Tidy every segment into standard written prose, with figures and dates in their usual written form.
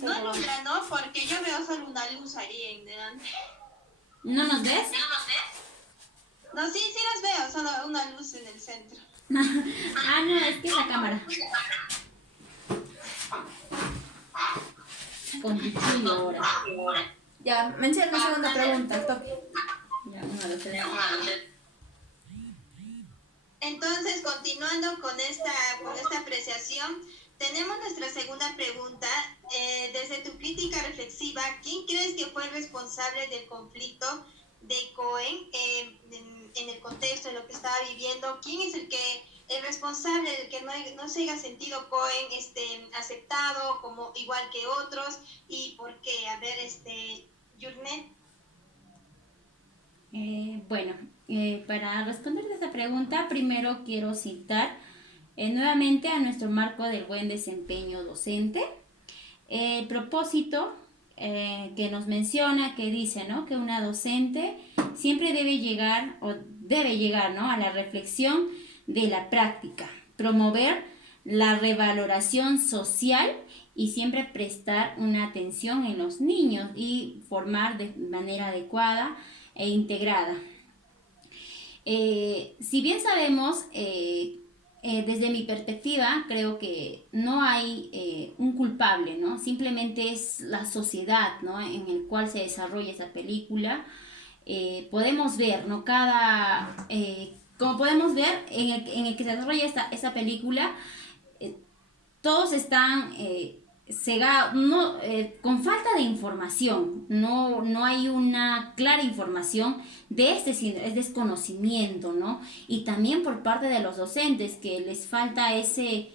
No alumbra, ¿no? Porque yo veo solo una luz ahí en delante. ¿No nos ves? No, sí, sí las veo, solo una luz en el centro. Ah, no, es que es la cámara. Con cuchillo ahora. Ya, menciona la segunda pregunta, toque. Ya, 1, 2, 3. Entonces, continuando con esta apreciación, tenemos nuestra segunda pregunta. Desde tu crítica reflexiva, ¿quién crees que fue el responsable del conflicto de Cohen en el contexto de lo que estaba viviendo? ¿Quién es el responsable del que no se haya sentido Cohen aceptado como igual que otros? ¿Y por qué? A ver, Yurnet. Bueno, para responder a esa pregunta, primero quiero citar nuevamente a nuestro marco del buen desempeño docente. El propósito que nos menciona, que dice, ¿no?, que una docente siempre debe llegar ¿no?, a la reflexión de la práctica, promover la revaloración social y siempre prestar una atención en los niños y formar de manera adecuada e integrada. Si bien sabemos, desde mi perspectiva, creo que no hay un culpable, ¿no? Simplemente es la sociedad, ¿no?, en el cual se desarrolla esa película. Podemos ver, ¿no?, como podemos ver, en el que se desarrolla esa película, todos están cegados, no, con falta de información, no hay una clara información de es desconocimiento, ¿no? Y también por parte de los docentes, que les falta ese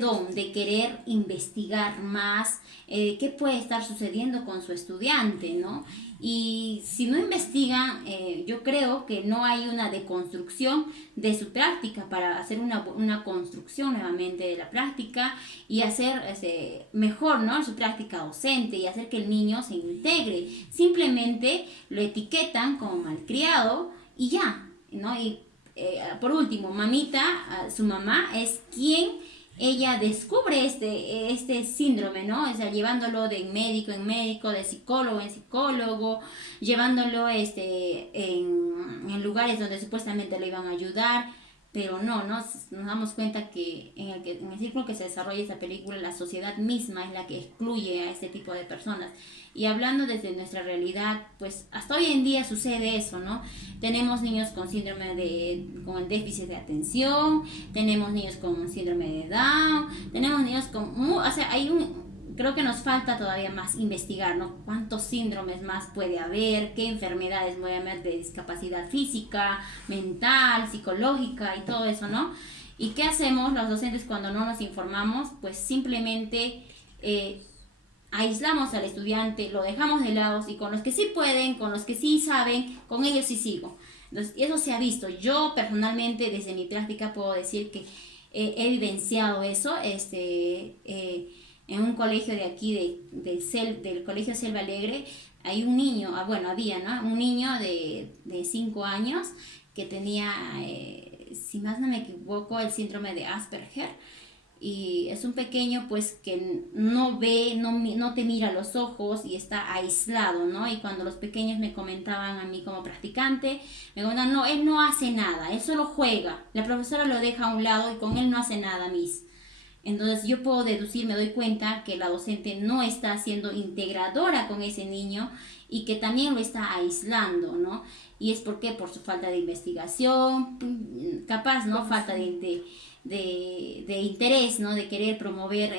don de querer investigar más qué puede estar sucediendo con su estudiante, ¿no? Y si no investigan, yo creo que no hay una deconstrucción de su práctica para hacer una construcción nuevamente de la práctica y hacer mejor, ¿no?, su práctica docente y hacer que el niño se integre. Simplemente lo etiquetan como malcriado y ya, ¿no? Y por último, mamita, su mamá es quien ella descubre este síndrome, ¿no? O sea, llevándolo de médico en médico, de psicólogo en psicólogo, llevándolo en lugares donde supuestamente le iban a ayudar, pero no, nos damos cuenta que en el círculo que se desarrolla esta película, la sociedad misma es la que excluye a este tipo de personas. Y hablando desde nuestra realidad, pues hasta hoy en día sucede eso, ¿no? Tenemos niños con con déficit de atención, tenemos niños con síndrome de Down, tenemos niños o sea, creo que nos falta todavía más investigar, ¿no? ¿Cuántos síndromes más puede haber? ¿Qué enfermedades puede haber de discapacidad física, mental, psicológica y todo eso, ¿no? ¿Y qué hacemos los docentes cuando no nos informamos? Pues simplemente aislamos al estudiante, lo dejamos de lado y con los que sí pueden, con los que sí saben, con ellos sí sigo. Entonces, eso se ha visto. Yo personalmente, desde mi práctica, puedo decir que he vivenciado eso. En un colegio de aquí, del Colegio Selva Alegre, hay un niño, había, ¿no?, un niño de 5 años que tenía, si más no me equivoco, el síndrome de Asperger. Y es un pequeño pues que no ve, no te mira a los ojos y está aislado, ¿no? Y cuando los pequeños me comentaban a mí como practicante, me comentaban, no, él no hace nada, él solo juega, la profesora lo deja a un lado y con él no hace nada, Miss. Entonces yo puedo deducir, me doy cuenta que la docente no está siendo integradora con ese niño y que también lo está aislando, ¿no? Y es porque por su falta de investigación, capaz, ¿no? Falta de interés, ¿no? De querer promover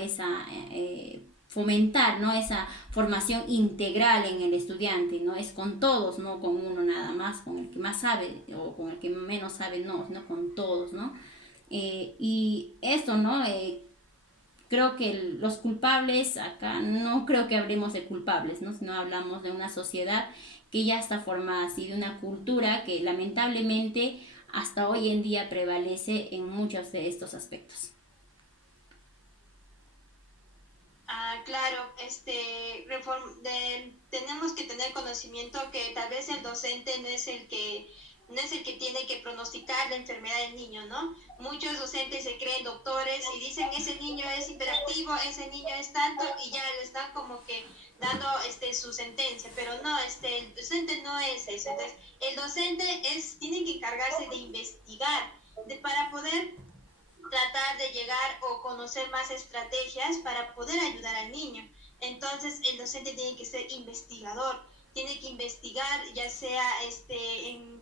fomentar, ¿no?, esa formación integral en el estudiante, ¿no? Es con todos, no con uno nada más, con el que más sabe o con el que menos sabe, no, sino con todos, ¿no? Y esto, ¿no? Creo que los culpables acá, no creo que hablemos de culpables, ¿no?, sino hablamos de una sociedad que ya está formada así, de una cultura que lamentablemente hasta hoy en día prevalece en muchos de estos aspectos. Claro, tenemos que tener conocimiento que tal vez el docente no es el que no es el que tiene que pronosticar la enfermedad del niño, ¿no? Muchos docentes se creen doctores y dicen ese niño es hiperactivo, ese niño es tanto, y ya le están como que dando su sentencia, pero no, el docente no es eso. Entonces, el docente tiene que encargarse de investigar, para poder tratar de llegar o conocer más estrategias para poder ayudar al niño. Entonces, el docente tiene que ser investigador, tiene que investigar, ya sea en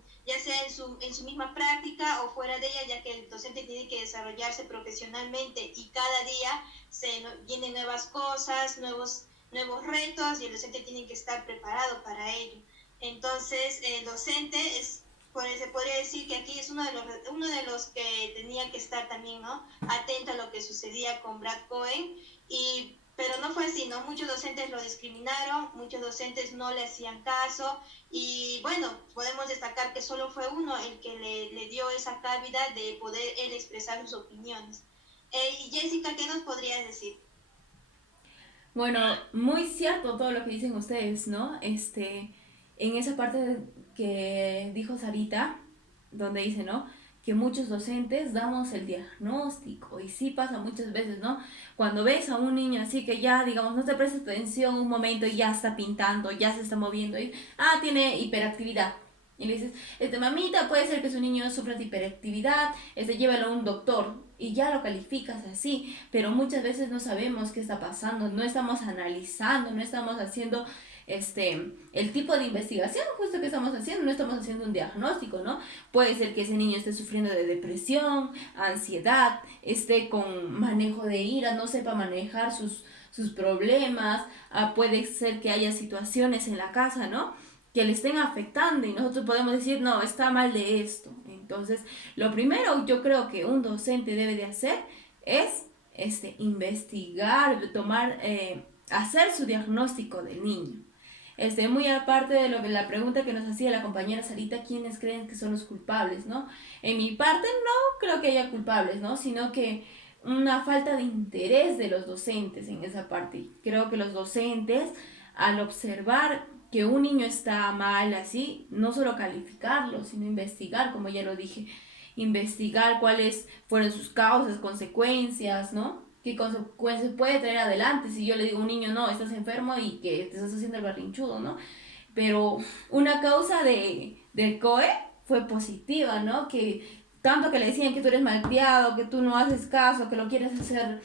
su misma práctica o fuera de ella, ya que el docente tiene que desarrollarse profesionalmente y cada día vienen nuevas cosas, nuevos retos, y el docente tiene que estar preparado para ello. Entonces, el docente se podría decir que aquí es uno de los que tenía que estar también, ¿no?, atento a lo que sucedía con Brad Cohen, pero no fue así, ¿no? Muchos docentes lo discriminaron, muchos docentes no le hacían caso, y bueno, podemos destacar que solo fue uno el que le dio esa cavidad de poder él expresar sus opiniones. Y Jessica, ¿qué nos podrías decir? Bueno, muy cierto todo lo que dicen ustedes, ¿no? En esa parte que dijo Sarita, donde dice, ¿no?, que muchos docentes damos el diagnóstico, y sí pasa muchas veces, ¿no? Cuando ves a un niño así que ya, digamos, no te presta atención un momento y ya está pintando, ya se está moviendo, y tiene hiperactividad. Y le dices, mamita, puede ser que su niño sufra de hiperactividad, llévalo a un doctor, y ya lo calificas así, pero muchas veces no sabemos qué está pasando, no estamos analizando, no estamos haciendo el tipo de investigación justo que estamos haciendo, no estamos haciendo un diagnóstico, ¿no? Puede ser que ese niño esté sufriendo de depresión, ansiedad, esté con manejo de ira, no sepa manejar sus problemas, puede ser que haya situaciones en la casa, ¿no?, que le estén afectando, y nosotros podemos decir, no, está mal de esto. Entonces, lo primero yo creo que un docente debe de hacer es investigar, hacer su diagnóstico del niño. Muy aparte de lo que la pregunta que nos hacía la compañera Sarita, ¿quiénes creen que son los culpables, no? En mi parte no creo que haya culpables, ¿no? Sino que una falta de interés de los docentes en esa parte. Creo que los docentes, al observar que un niño está mal así, no solo calificarlo, sino investigar, como ya lo dije, investigar cuáles fueron sus causas, consecuencias, ¿no? ¿Qué consecuencias puede traer adelante si yo le digo a un niño, no, estás enfermo y que te estás haciendo el berrinchudo, ¿no? Pero una causa del COE fue positiva, ¿no? Que tanto que le decían que tú eres malcriado, que tú no haces caso, que lo quieres hacer,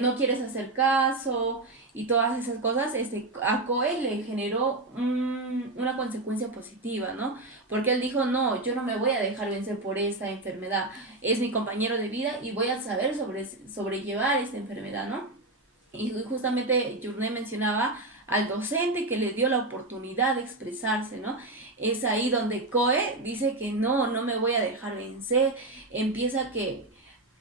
no quieres hacer caso, y todas esas cosas, a COE le generó una consecuencia positiva, ¿no? Porque él dijo, no, yo no me voy a dejar vencer por esta enfermedad, es mi compañero de vida y voy a saber sobrellevar esta enfermedad, ¿no? Y justamente Journé mencionaba al docente que le dio la oportunidad de expresarse, ¿no? Es ahí donde COE dice que no me voy a dejar vencer, empieza que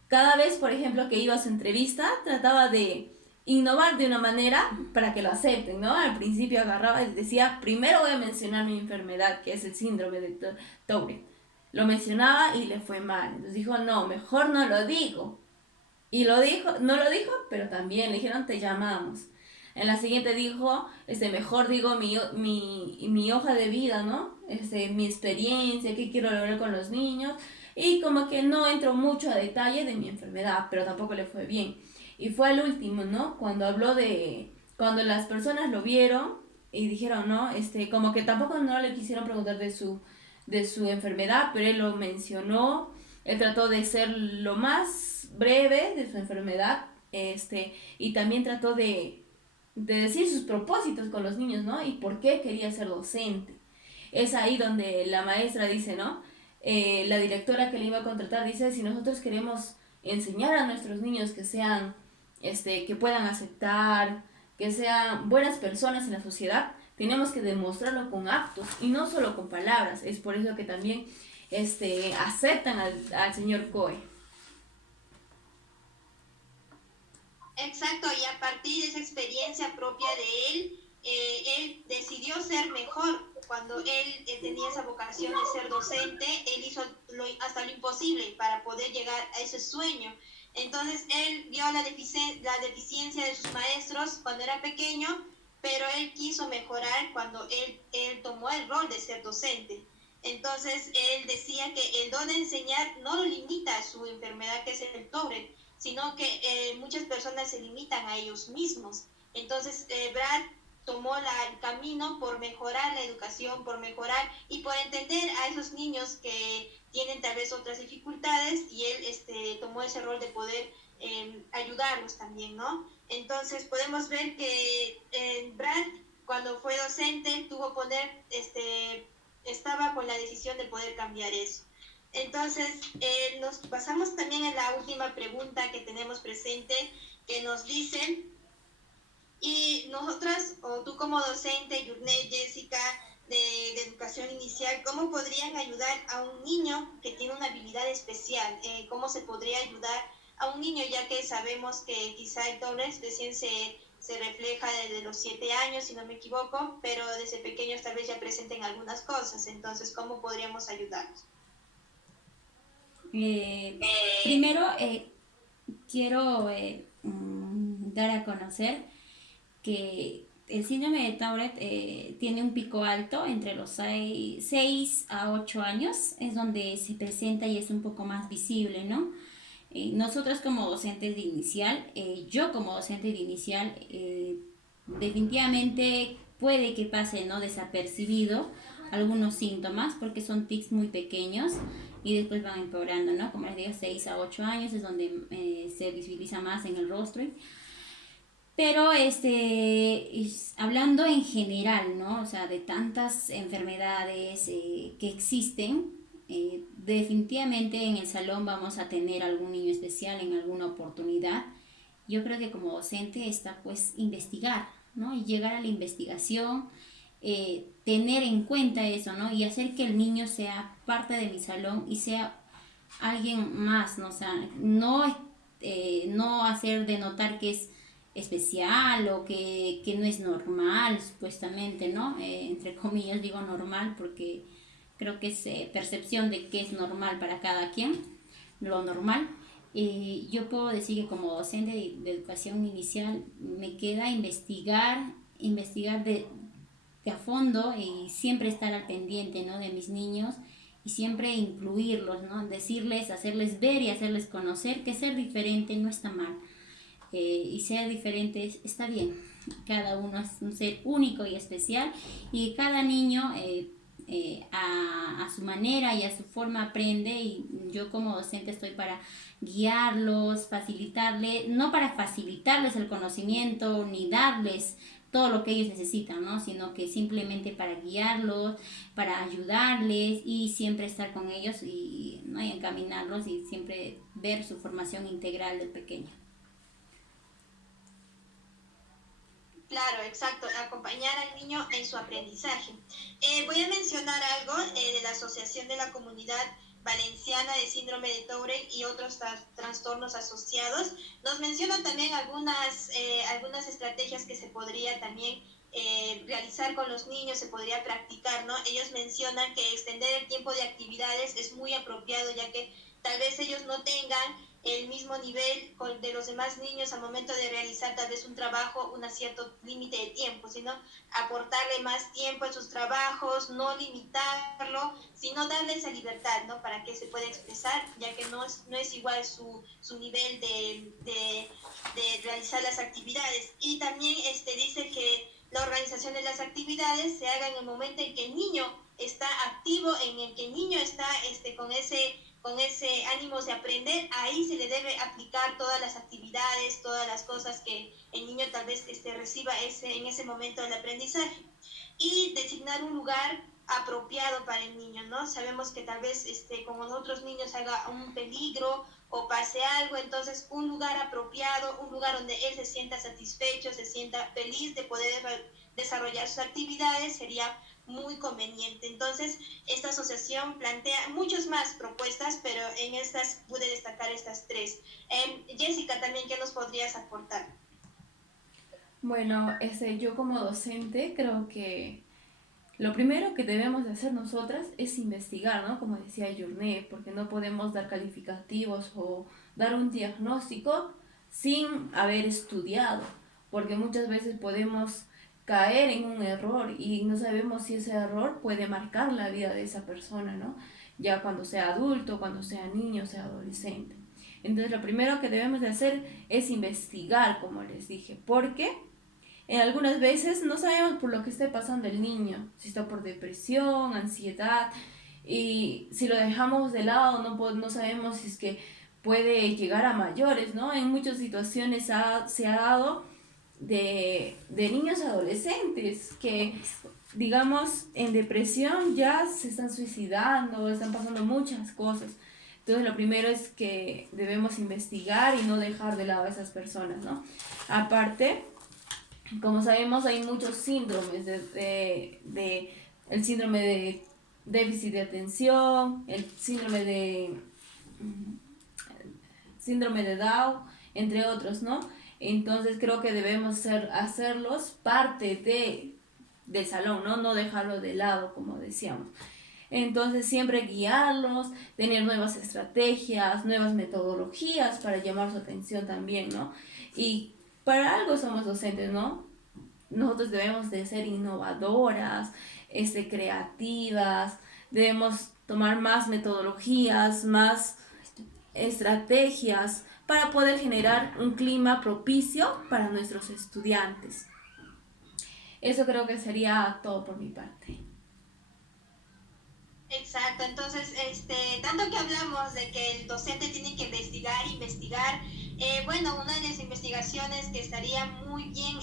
cada vez, por ejemplo, que iba a su entrevista, trataba de innovar de una manera para que lo acepten, ¿no? Al principio agarraba y decía, primero voy a mencionar mi enfermedad, que es el síndrome de Tourette. Lo mencionaba y le fue mal. Entonces dijo, no, mejor no lo digo. Y lo dijo, no lo dijo, pero también le dijeron, te llamamos. En la siguiente dijo, mejor digo mi hoja de vida, ¿no? Mi experiencia, qué quiero lograr con los niños. Y como que no entró mucho a detalle de mi enfermedad, pero tampoco le fue bien. Y fue al último, ¿no? Cuando habló cuando las personas lo vieron y dijeron, ¿no? Como que tampoco no le quisieron preguntar de su enfermedad, pero él lo mencionó. Él trató de ser lo más breve de su enfermedad, y también trató de decir sus propósitos con los niños, ¿no? Y por qué quería ser docente. Es ahí donde la maestra dice, ¿no? La directora que le iba a contratar dice, si nosotros queremos enseñar a nuestros niños que sean, que puedan aceptar, que sean buenas personas en la sociedad, tenemos que demostrarlo con actos y no solo con palabras. Es por eso que también aceptan al señor Coe. Exacto, y a partir de esa experiencia propia de él decidió ser mejor. Cuando él tenía esa vocación de ser docente, él hizo hasta lo imposible para poder llegar a ese sueño. Entonces él vio la deficiencia de sus maestros cuando era pequeño, pero él quiso mejorar cuando él tomó el rol de ser docente. Entonces, él decía que el don de enseñar no lo limita a su enfermedad, que es el Tourette, sino que muchas personas se limitan a ellos mismos. Entonces, Brad tomó el camino por mejorar la educación, por mejorar y por entender a esos niños que tienen tal vez otras dificultades, y él tomó ese rol de poder ayudarlos también, ¿no? Entonces podemos ver que Brad, cuando fue docente, tuvo poder, estaba con la decisión de poder cambiar eso. Entonces, nos pasamos también a la última pregunta que tenemos presente, que nos dice, y nosotras, o tú como docente, Yurne, Jessica, de educación inicial, ¿cómo podrían ayudar a un niño que tiene una habilidad especial? ¿Cómo se podría ayudar a un niño, ya que sabemos que quizá el Tourette recién se refleja desde los 7 años, si no me equivoco, pero desde pequeños tal vez ya presenten algunas cosas? Entonces, ¿cómo podríamos ayudarlos? Primero, quiero dar a conocer que el síndrome de Tourette tiene un pico alto entre los 6 a 8 años, es donde se presenta y es un poco más visible, ¿no? Nosotros como docentes de inicial, yo como docente de inicial, definitivamente puede que pase, ¿no?, desapercibido algunos síntomas porque son tics muy pequeños y después van empeorando, ¿no? Como les digo, 6 a 8 años es donde se visibiliza más en el rostro. Pero hablando en general, ¿no? O sea, de tantas enfermedades que existen, definitivamente en el salón vamos a tener algún niño especial en alguna oportunidad. Yo creo que como docente está pues investigar, ¿no? Y llegar a la investigación, tener en cuenta eso, ¿no? Y hacer que el niño sea parte de mi salón y sea alguien más, ¿no? O sea, no hacer de notar que es especial o que no es normal, supuestamente, ¿no? Entre comillas digo normal porque creo que es percepción de qué es normal para cada quien, lo normal. Yo puedo decir que como docente de educación inicial me queda investigar de a fondo y siempre estar al pendiente, ¿no?, de mis niños y siempre incluirlos, ¿no? Decirles, hacerles ver y hacerles conocer que ser diferente no está mal. Y ser diferente está bien. Cada uno es un ser único y especial y cada niño a su manera y a su forma aprende, y yo como docente estoy para guiarlos, facilitarles, no para facilitarles el conocimiento ni darles todo lo que ellos necesitan, ¿no? Sino que simplemente para guiarlos, para ayudarles y siempre estar con ellos y, ¿no?, y encaminarlos y siempre ver su formación integral del pequeño. Claro, exacto, acompañar al niño en su aprendizaje. Voy a mencionar algo de la Asociación de la Comunidad Valenciana de Síndrome de Tourette y otros trastornos asociados. Nos mencionan también algunas estrategias que se podría también realizar con los niños, se podría practicar, ¿no? Ellos mencionan que extender el tiempo de actividades es muy apropiado, ya que tal vez ellos no tengan el mismo nivel de los demás niños al momento de realizar tal vez un trabajo, un cierto límite de tiempo, sino aportarle más tiempo en sus trabajos, no limitarlo, sino darle esa libertad, ¿no?, para que se pueda expresar, ya que no es igual su nivel de realizar las actividades. Y también dice que la organización de las actividades se haga en el momento en que el niño está activo, en el que el niño está con ese ánimo de aprender. Ahí se le debe aplicar todas las actividades, todas las cosas que el niño tal vez reciba en ese momento del aprendizaje. Y designar un lugar apropiado para el niño, ¿no? Sabemos que tal vez con los otros niños haga un peligro o pase algo, entonces un lugar apropiado, un lugar donde él se sienta satisfecho, se sienta feliz de poder desarrollar sus actividades, sería muy conveniente. Entonces, esta asociación plantea muchas más propuestas, pero en estas pude destacar estas tres. Jessica, también, ¿qué nos podrías aportar? Bueno, yo como docente creo que lo primero que debemos de hacer nosotras es investigar, ¿no? Como decía Yurné, porque no podemos dar calificativos o dar un diagnóstico sin haber estudiado, porque muchas veces podemos caer en un error y no sabemos si ese error puede marcar la vida de esa persona, ¿no? Ya cuando sea adulto, cuando sea niño, sea adolescente. Entonces lo primero que debemos de hacer es investigar, como les dije, porque en algunas veces no sabemos por lo que esté pasando el niño, si está por depresión, ansiedad, y si lo dejamos de lado no sabemos si es que puede llegar a mayores, ¿no? En muchas situaciones se ha dado de niños adolescentes que, digamos, en depresión ya se están suicidando, están pasando muchas cosas. Entonces lo primero es que debemos investigar y no dejar de lado a esas personas, ¿no? Aparte, como sabemos, hay muchos síndromes el síndrome de déficit de atención, el síndrome de Down, entre otros, ¿no? Entonces creo que debemos hacerlos parte del salón, ¿no? No dejarlo de lado, como decíamos. Entonces siempre guiarlos, tener nuevas estrategias, nuevas metodologías para llamar su atención también, ¿no? Y para algo somos docentes, ¿no? Nosotros debemos de ser innovadoras, creativas, debemos tomar más metodologías, más estrategias para poder generar un clima propicio para nuestros estudiantes. Eso creo que sería todo por mi parte. Exacto, entonces, tanto que hablamos de que el docente tiene que investigar, bueno, una de las investigaciones que estaría muy bien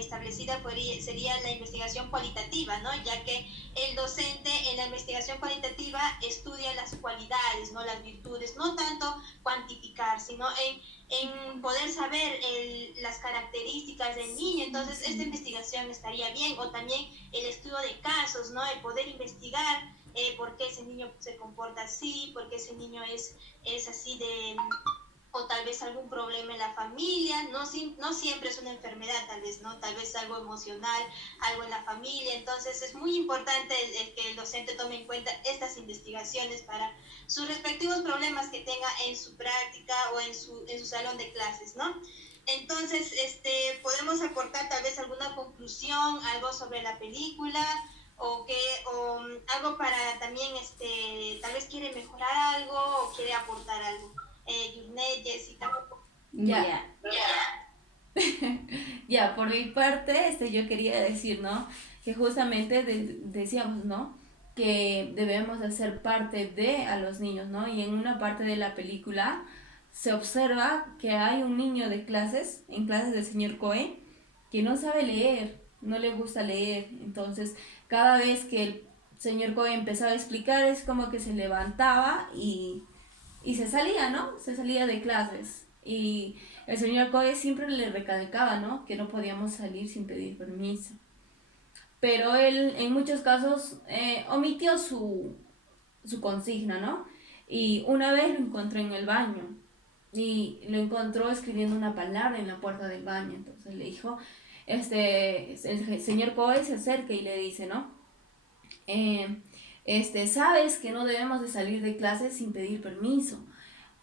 establecida sería la investigación cualitativa, ¿no? Ya que el docente en la investigación cualitativa estudia las cualidades, ¿no? Las virtudes, no tanto cuantificar, sino en poder saber las características del niño. Entonces, esta investigación estaría bien, o también el estudio de casos, ¿no? El poder investigar por qué ese niño se comporta así, por qué ese niño es así o tal vez algún problema en la familia, no siempre es una enfermedad, tal vez algo emocional, algo en la familia. Entonces es muy importante el que el docente tome en cuenta estas investigaciones para sus respectivos problemas que tenga en su práctica o en su salón de clases, ¿no? Entonces, podemos aportar tal vez alguna conclusión, algo sobre la película, o algo para también, tal vez quiere mejorar algo o quiere aportar algo. Yurnet, Jessica. Ya. Ya, por mi parte, yo quería decir, ¿no? Que justamente decíamos, ¿no? Que debemos hacer parte a los niños, ¿no? Y en una parte de la película se observa que hay un niño en clases del señor Cohen, que no sabe leer, no le gusta leer. Entonces, cada vez que el señor Cohen empezaba a explicar, es como que se levantaba y se salía, ¿no? Se salía de clases. Y el señor Cohen siempre le recalcaba, ¿no? Que no podíamos salir sin pedir permiso. Pero él, en muchos casos, omitió su consigna, ¿no? Y una vez lo encontró en el baño. Y lo encontró escribiendo una palabra en la puerta del baño. Entonces le dijo, el señor Cohen se acerca y le dice, ¿no? Sabes que no debemos de salir de clases sin pedir permiso,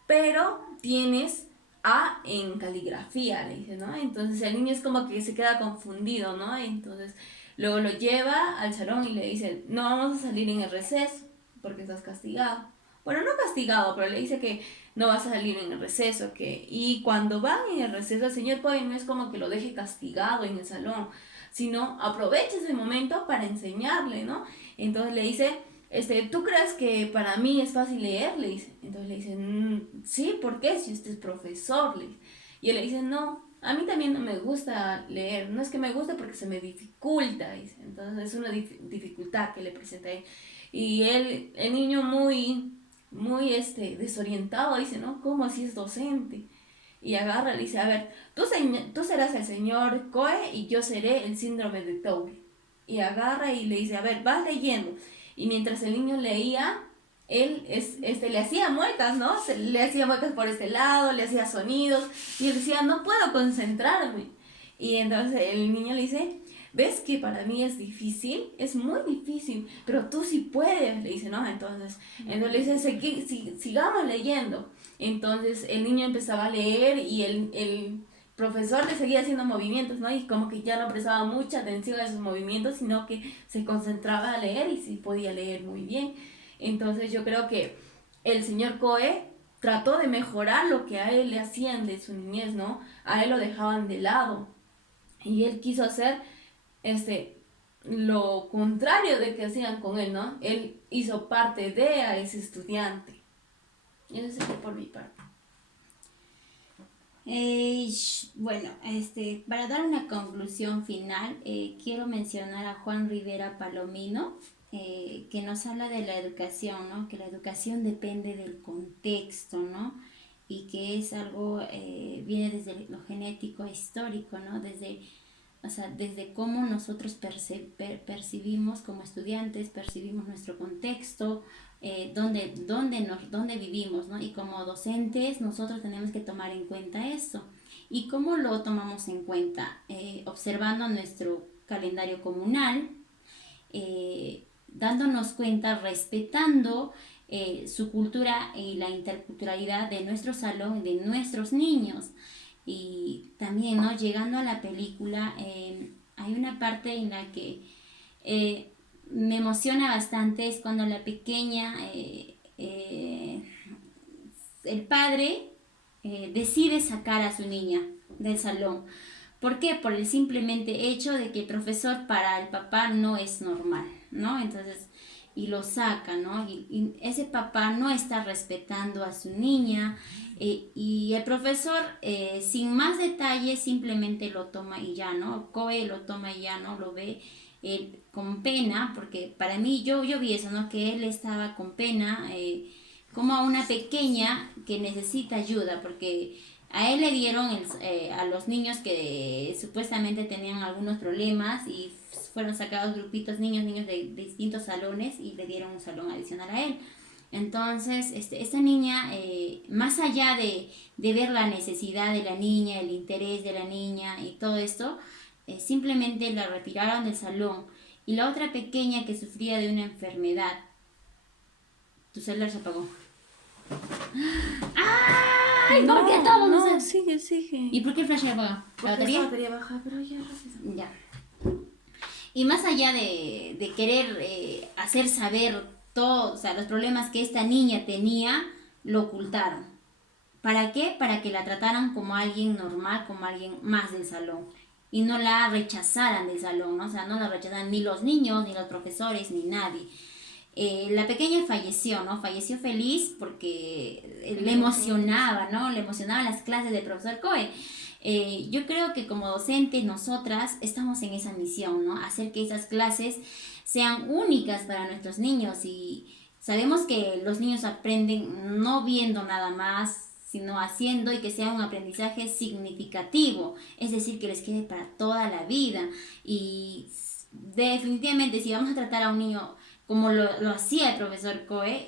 pero tienes A en caligrafía, le dice, ¿no? Entonces el niño es como que se queda confundido, ¿no? Entonces luego lo lleva al salón y le dice, no vamos a salir en el receso porque estás castigado. Bueno, no castigado, pero le dice que no vas a salir en el receso, y cuando van en el receso, el señor Cohen no es como que lo deje castigado en el salón, sino aprovecha ese momento para enseñarle, ¿no? Entonces le dice, ¿tú crees que para mí es fácil leer? Le dice. Entonces le dice, sí, ¿por qué? Si usted es profesor, le dice. Y él le dice, no, a mí también no me gusta leer, no es que me guste porque se me dificulta, dice. Entonces es una dificultad que le presenta a él. Y el niño muy desorientado, dice, ¿no? ¿Cómo así es docente? Y agarra y le dice, a ver, tú serás el señor Coe y yo seré el síndrome de Tourette. Y agarra y le dice, a ver, vas leyendo. Y mientras el niño leía, él le hacía muecas, ¿no? Le hacía muecas por este lado, le hacía sonidos. Y él decía, no puedo concentrarme. Y entonces el niño le dice, ¿ves que para mí es difícil? Es muy difícil, pero tú sí puedes, le dice, ¿no? Entonces le dice, sigamos leyendo. Entonces el niño empezaba a leer y profesor le seguía haciendo movimientos, ¿no? Y como que ya no prestaba mucha atención a esos movimientos, sino que se concentraba a leer y sí podía leer muy bien. Entonces yo creo que el señor Coe trató de mejorar lo que a él le hacían de su niñez, ¿no? A él lo dejaban de lado y él quiso hacer lo contrario de que hacían con él, ¿no? Él hizo parte de a ese estudiante. Eso sería por mi parte. Bueno, para dar una conclusión final, quiero mencionar a Juan Rivera Palomino, que nos habla de la educación, ¿no? Que la educación depende del contexto, ¿no? Y que es algo, viene desde lo genético histórico, ¿no? Desde cómo nosotros percibimos como estudiantes, percibimos nuestro contexto, dónde vivimos, ¿no? Y como docentes nosotros tenemos que tomar en cuenta eso. ¿Y cómo lo tomamos en cuenta? Observando nuestro calendario comunal, dándonos cuenta, respetando su cultura y la interculturalidad de nuestro salón y de nuestros niños. Y también, ¿no? Llegando a la película, hay una parte en la que me emociona bastante, es cuando la pequeña, el padre decide sacar a su niña del salón. ¿Por qué? Por el simplemente hecho de que el profesor para el papá no es normal, ¿no? Entonces, y lo saca, ¿no? Y ese papá no está respetando a su niña, y el profesor, sin más detalles, simplemente lo toma y ya, ¿no? Coe lo toma y ya, ¿no? Lo ve con pena, porque para mí yo vi eso, ¿no? Que él estaba con pena, como a una pequeña que necesita ayuda, porque a él le dieron a los niños que supuestamente tenían algunos problemas y fueron sacados grupitos, niños de distintos salones y le dieron un salón adicional a él. Entonces, esta niña, más allá de ver la necesidad de la niña, el interés de la niña y todo esto, simplemente la retiraron del salón. Y la otra pequeña que sufría de una enfermedad, tu celular se apagó. ¡Ay! ¿Por qué todo? No, sigue. ¿Y por qué el flash se apagó? ¿La batería? La batería baja, pero ya gracias. Ya. Y más allá de querer hacer saber todo, o sea, los problemas que esta niña tenía, lo ocultaron. ¿Para qué? Para que la trataran como alguien normal, como alguien más del salón. Y no la rechazaran del salón, ¿no? O sea, no la rechazaran ni los niños, ni los profesores, ni nadie. La pequeña falleció, ¿no? Falleció feliz porque le emocionaba, ¿no? Le emocionaban las clases del profesor Coe. Yo creo que como docentes nosotras estamos en esa misión, ¿no? Hacer que esas clases sean únicas para nuestros niños, y sabemos que los niños aprenden no viendo nada más, sino haciendo, y que sea un aprendizaje significativo, es decir, que les quede para toda la vida. Y definitivamente si vamos a tratar a un niño como lo hacía el profesor Coe,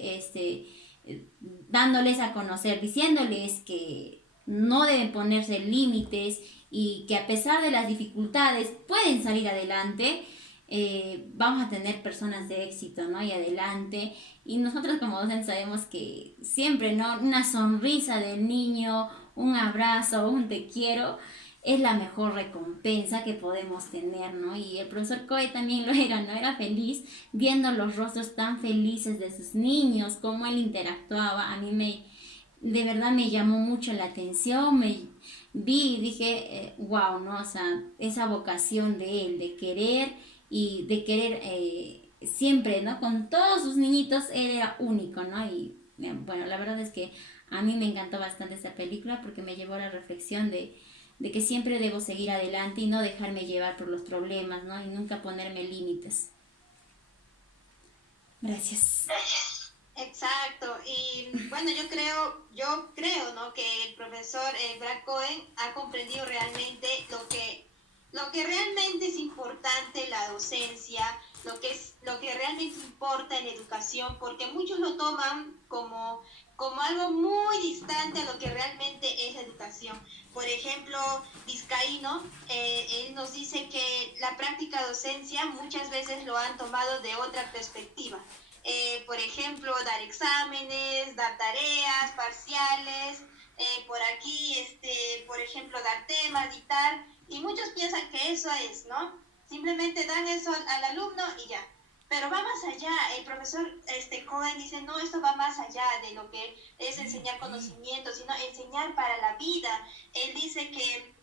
dándoles a conocer, diciéndoles que no deben ponerse límites y que a pesar de las dificultades pueden salir adelante, vamos a tener personas de éxito, ¿no? Y adelante. Y nosotros como docentes sabemos que siempre, ¿no? Una sonrisa del niño, un abrazo, un te quiero, es la mejor recompensa que podemos tener, ¿no? Y el profesor Coe también lo era, ¿no? Era feliz viendo los rostros tan felices de sus niños, cómo él interactuaba. A mí de verdad me llamó mucho la atención, me vi y dije, wow, ¿no? O sea, esa vocación de él, de querer siempre, ¿no? Con todos sus niñitos, él era único, ¿no? Y bueno, la verdad es que a mí me encantó bastante esa película porque me llevó a la reflexión de que siempre debo seguir adelante y no dejarme llevar por los problemas, ¿no? Y nunca ponerme límites. Gracias. Exacto, y bueno, yo creo, ¿no? Que el profesor Brad Cohen ha comprendido realmente lo que realmente es importante, la docencia, lo que realmente importa en la educación, porque muchos lo toman como algo muy distante a lo que realmente es la educación. Por ejemplo, Vizcaíno, él nos dice que la práctica docencia muchas veces lo han tomado de otra perspectiva. Por ejemplo, dar exámenes, dar tareas, parciales, por aquí, por ejemplo, dar temas y tal, y muchos piensan que eso es, ¿no? Simplemente dan eso al alumno y ya. Pero va más allá, el profesor Cohen dice, no, esto va más allá de lo que es enseñar conocimiento, sino enseñar para la vida. Él dice que